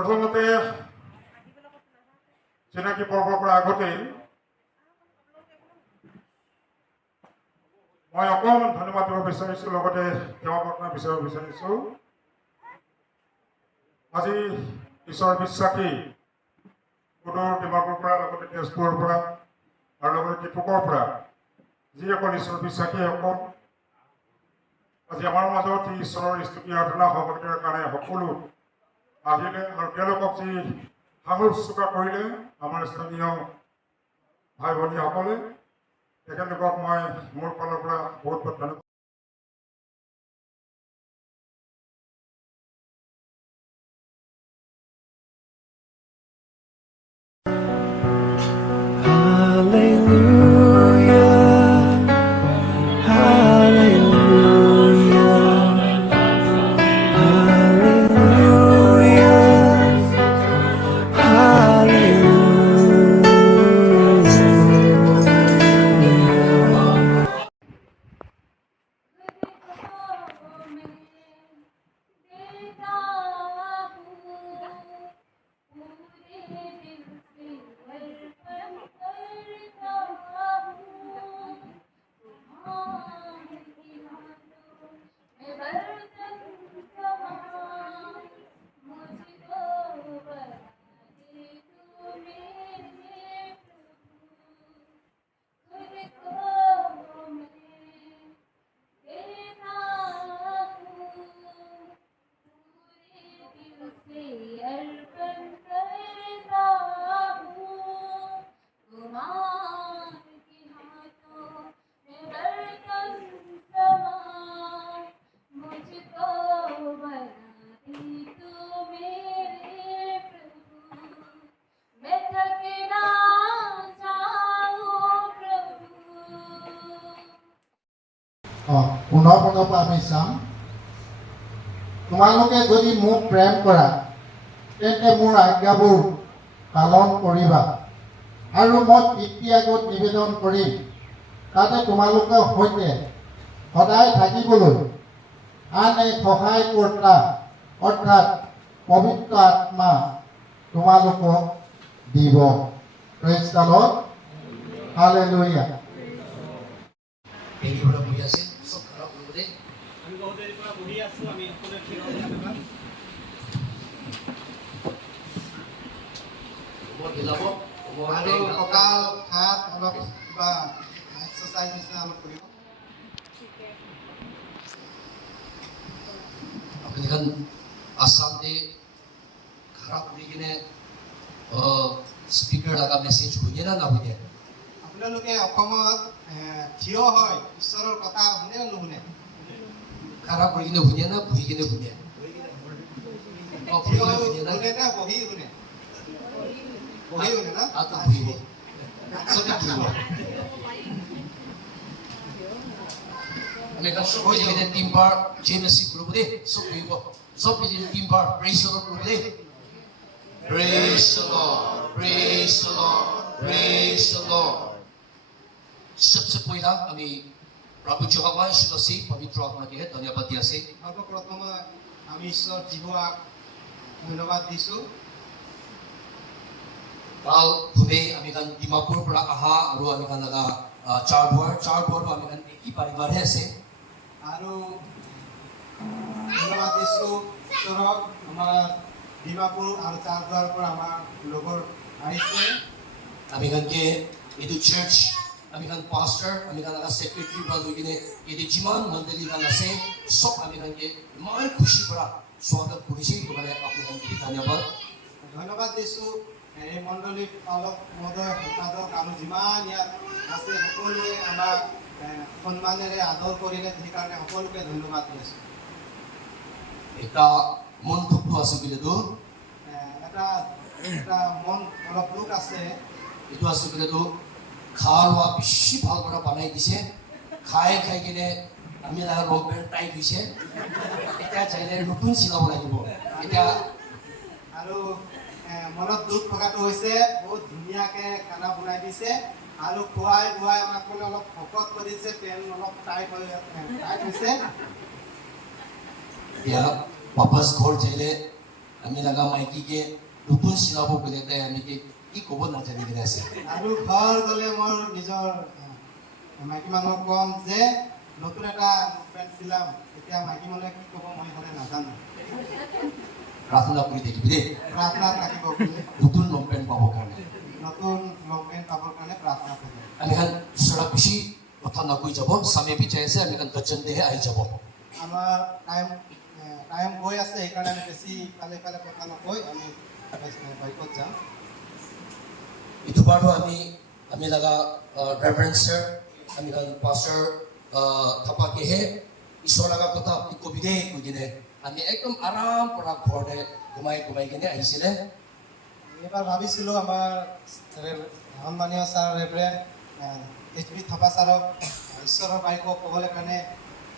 প্ৰথমতে চিনাকি পৰ্বৰ পৰা আগতেই মই অকণমান ধন্যবাদ দিব বিচাৰিছোঁ, লগতে সেৱা প্ৰাৰ্থনা বিচাৰিব বিচাৰিছোঁ। আজি ঈশ্বৰ বিশ্বাসী সুদূৰ ডিমাপুৰৰ পৰা, লগতে তেজপুৰৰ পৰা আৰু লগতে টিপুকৰ পৰা যিসকল ঈশ্বৰ বিশ্বাসীসকল আজি আমাৰ মাজত ঈশ্বৰৰ স্তুতি আৰাধনা সহযোগিতাৰ কাৰণে সকলো আহিলে আৰু তেওঁলোকক যি সাহস চোকা কৰিলে আমাৰ স্থানীয় ভাই ভনীসকলে, তেখেতলোকক মই মোৰ ফালৰ পৰা বহুত বহুত ধন্যবাদ। পুনৰ আমি চাম। তোমালোকে যদি মোক প্ৰেম কৰা তেন্তে মোৰ আজ্ঞাবোৰ পালন কৰিবা, আৰু মই পিতৃ আগত নিবেদন কৰিম, তাতে তোমালোকৰ সৈতে সদায় থাকিবলৈ আন এক সহায়কৰ্তা অৰ্থাৎ পবিত্ৰ আত্মা তোমালোকক দিব। Praise the lord, hallelujah. কঁকাল হাত অলপ কিবা এক্সাৰচাইজ নিচিনা অলপ কৰিব। আপুনি এখন আসামতে খাৰা কৰি কিনে স্পিকাৰ লগা মেছেজ শুনে না নুশুনে? আপোনালোকে অসমত থিয় হয় ঈশ্বৰৰ কথা শুনে নে নুশুনে? খাৰা কৰি কিনে শুনে না বহি কিনে শুনে? থিয় শুনে নে বহি শুনে? বহি শুনে না? বহিব চবে বহিব। আমি এখন চব মিলি কিনে তিনবাৰ জেমেচি কৰিব দেই। চব বহিব, চব মিলি তিনবাৰ প্ৰেইজ দ্য লৰ্ড কৰিব দেই। Praise the Lord, praise the Lord, praise the Lord. सबसे पहिला हामी प्रभु यहोवा यीशु मसीह पवित्र आत्माকে ধন্যবাদ দি আছে। সৰ্বপ্ৰথমে আমি ঈশ্বৰ জিহুৱাক ধন্যবাদ দিছোঁ। কাল ভূমে আমি কান ডিমাপুৰৰ পৰা আহা আৰু আমি কান লগা চাৰবুৱাৰ আমি কান একি পৰিবাৰহে আছে। আৰু ধন্যবাদ দিছোঁ ঈশ্বৰক, আমাৰ ডিমাপুৰ আৰু চাৰদুৱাৰ পৰা আমাৰ লগৰ আহিছে। আমি কানকে এইটো চাৰ্চ আমি কান পাষ্টাৰ আমি কান লগা সেক্ৰেটাৰী পৰা লৈ কিনে এইটো যিমান মণ্ডলী কান আছে চব আমি কানকে ইমান খুশি পৰা স্বাগত কৰিছে। এইটো কাৰণে আপোনালোকক ধন্যবাদ। ধন্যবাদ দিছোঁ এই মণ্ডলীত অলপ মদয় সম্পাদক আৰু যিমান ইয়াত আছে সকলোৱে আমাক সন্মানেৰে আদৰ কৰিলে, সেইকাৰণে সকলোকে ধন্যবাদ দিছোঁ। এটা মন দুখটো আছে বুলিতো এটা মন অলপ দুখ আছে। এইটো আছে বুলিতো খোৱা লোৱা বেছি ভাল পৰা বনাই দিছে, খাই কিনে আমি লগা ৰং পেণ্ট টাইট হৈছে। এতিয়া চাইলে নতুন চিলাব লাগিব এতিয়া। আৰু মনত দুখ থকাটো হৈছে বহুত ধুনীয়াকৈ খানা বনাই দিছে আৰু খুৱাই বুৱাই আমাক মানে অলপ শকত কৰিছে, পেণ্ট অলপ টাইট হৈছে। এতিয়া বাপাছ ঘৰ যাইলে আমি লাগা মাইকীকে নতুন চিলাব বুলি তাই আমি কি ক'ব নাজানি কিনে আছে আৰু ঘৰ গ'লে মোৰ নিজৰ মাইকী মানুহক কম যে নতুন এটা পেণ্ট চিলাম তেতিয়া মাইকী মানুহে কি ক'ব মই হ'লে নাজানো প্ৰাৰ্থনা কৰি থাকিবি দেই প্ৰাৰ্থনাত থাকিব বুলি নতুন লং পেণ্ট পাবৰ কাৰণে নতুন লং পেণ্ট পাবৰ কাৰণে প্ৰাৰ্থনা কৰিব আমি খান সৰা বেছি কথা নকৈ যাব স্বামী বিচাৰি আছে আমি খান বচন দেহে আহি যাব আমাৰ টাইম গৈ আছে সেইকাৰণে আমি বেছি ইফালে ইফালে কথা নকৈ আমি বাইকত যাম itu baru kami laga reverend sir kami kan pastor thapa ke he isor laga kota ikobide kujine ami ekdom aram pora ghorde gumai gene ahisile এবাৰ ভাবিছিলোঁ আমাৰ সন্মানীয় ছাৰ ৰেভৰেণ্ড HP থাপা ছাৰক ঈশ্বৰৰ বাইকক ক'বলৈ কাৰণে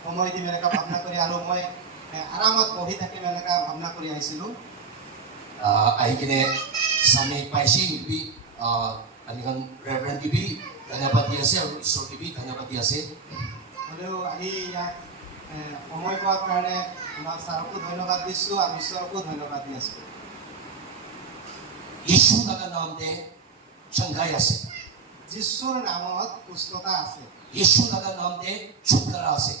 সময় দিম এনেকুৱা ভাৱনা কৰি আৰু মই আৰামত বহি থাকিম এনেকুৱা ভাৱনা কৰি আহিছিলোঁ ahi kene sami paisi bi ami kan reverend gibi dhanyabad di ase aru isor gibi dhanyabad di ase হ'লেও আহি ইয়াত সময় পোৱাৰ কাৰণে আমাক ছাৰকো ধন্যবাদ দিছোঁ আৰু ঈশ্বৰকো ধন্যবাদ দি আছোঁ yeshu laga naam de changai ase যীশুৰ নামত সুস্থতা আছে yeshu laga naam de chutkara ase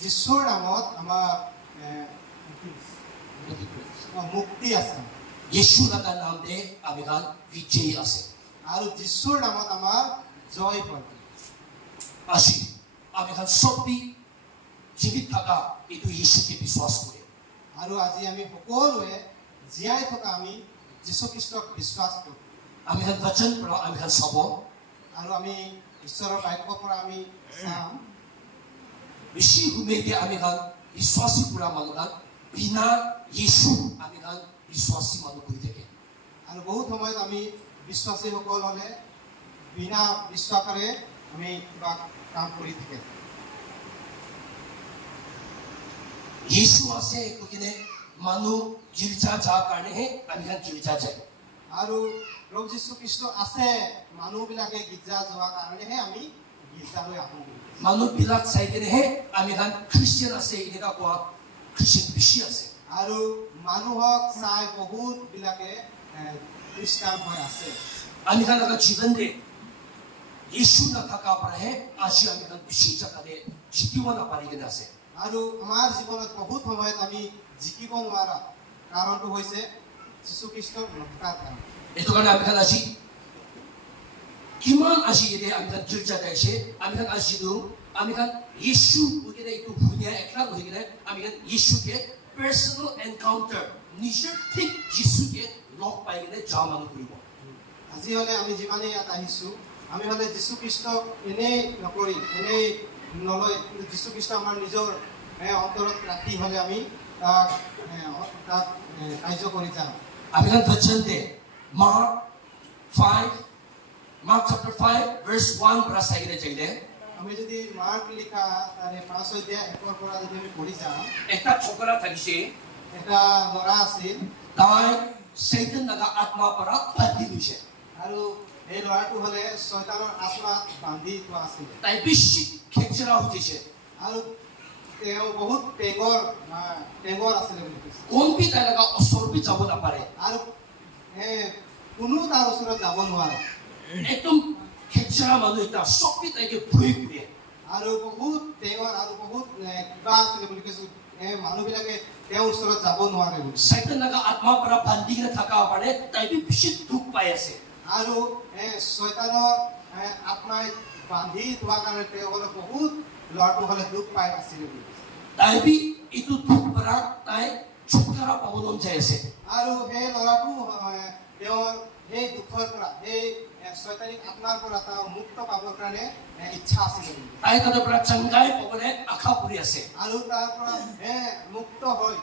যীশুৰ নামত আমাৰ মুক্তি আছে yeshu laga naam de ami kan vijay ase আৰু যীশুৰ নামত আমাৰ জয় প্ৰাপ্তি Ashi, আমি kan sopi jivit thaka itu Yesu ke biswas kore. আৰু আজি আমি সকলোৱে জীয়াই থকা আমি যীশু খ্ৰীষ্টক বিশ্বাস কৰোঁ Ami kan vachan pra ami kan sabo. আৰু আমি ঈশ্বৰৰ বাক্যৰ পৰা আমি চাম Bishi humede ami kan biswasi pura manu kan bina Yesu ami kan biswasi manu kuri thake. আৰু বহুত সময়ত আমি বিশ্বাসীসকল হ'লে বিনা বিশ্বাসৰে আমি কিবা কাম কৰি থাকে Yesu ase kukine manu girja ja karne he ami kan girja jai. আৰু প্ৰভু যীশু খ্ৰীষ্ট আছে মানুহবিলাকে গীৰ্জা যোৱাৰ কাৰণেহে আমি গীৰ্জালৈ আহোঁ Manu bilak sai kene he ami kan Christian ase ineka kwa Christian bishi ase. আৰু মানুহক চাই বহুত বিলাকে খ্ৰীষ্টান হৈ আছে Ami kan laga jiban de Yesu na thaka para he aji ami kan bishi jaka de jitiwa na pari kene ase. আৰু আমাৰ জীৱনত বহুত সময়ত আমি জিকিব নোৱাৰা কাৰণটো হৈছে যীশু খ্ৰীষ্টৰ নথকাৰ কাৰণ Itu karena kami kan aji kiman aji ide kami kan girja daise kami kan aji tu kami kan Yesu begini itu punya ekran begini kami kan Yesu ke personal encounter nisir tik Yesu ke log pai gini jaman kuribo. আজি হ'লে আমি যিমানেই ইয়াত আহিছোঁ আমি হ'লে যীশু খ্ৰীষ্টক এনেই নকৰি এনেই নলৈ যীশু খ্ৰীষ্ট আমাৰ নিজৰ অন্তৰত ৰাখি হ'লে আমি তাক কাৰ্য কৰি যাম Kami kan baca de Mark chapter 5 verse 1 berasa gini jadi. আমি যদি মাৰ্ক লিখা তাৰে 5 অধ্যায় 1 পৰা যদি আমি পঢ়ি যাওঁ Ekta chokara tadi se এটা ল'ৰা আছিল tai Satan naga atma para bandi nise. আৰু এই ল'ৰাটো হ'লে শয়তানৰ আত্মাত বান্ধি থোৱা আছিল Tai bishi kecera hujise. আৰু তেওঁ বহুত টেঙৰ আছিলে বুলি কৈছে Kompi tai naga osorbi jabo na pare. আৰু কোনো তাৰ ওচৰত যাব নোৱাৰে একদম খেচৰা মানুহ এটা চকপি তাইকে ভুই ঘূৰে আৰু বহুত টেঙৰ আৰু বহুত কিবা আছিলে বুলি কৈছোঁ মানুহবিলাকে তেওঁৰ ওচৰত যাব নোৱাৰে বুলি চাইতান নাগা আত্মা পৰা বান্ধি কিনে থকা পাৰে তাই বেছি দুখ পাই আছে আৰু শয়তানৰ আত্মাই বান্ধি থোৱাৰ কাৰণে তেওঁ হ'লে বহুত ল'ৰাটো হ'লে দুখ পাই আছিলে বুলি তাই এইটো দুখ পৰা তাই ছুটকাৰা পাবলৈ যাই আছে আৰু সেই ল'ৰাটো তেওঁৰ সেই দুখৰ পৰা সেই শয়তানিক আত্মাৰ পৰা তেওঁ মুক্ত পাবৰ কাৰণে ইচ্ছা আছিলে বুলি তাই তাৰ পৰা চংগাই পাবলৈ আশা কৰি আছে আৰু তাৰ পৰা মুক্ত হৈ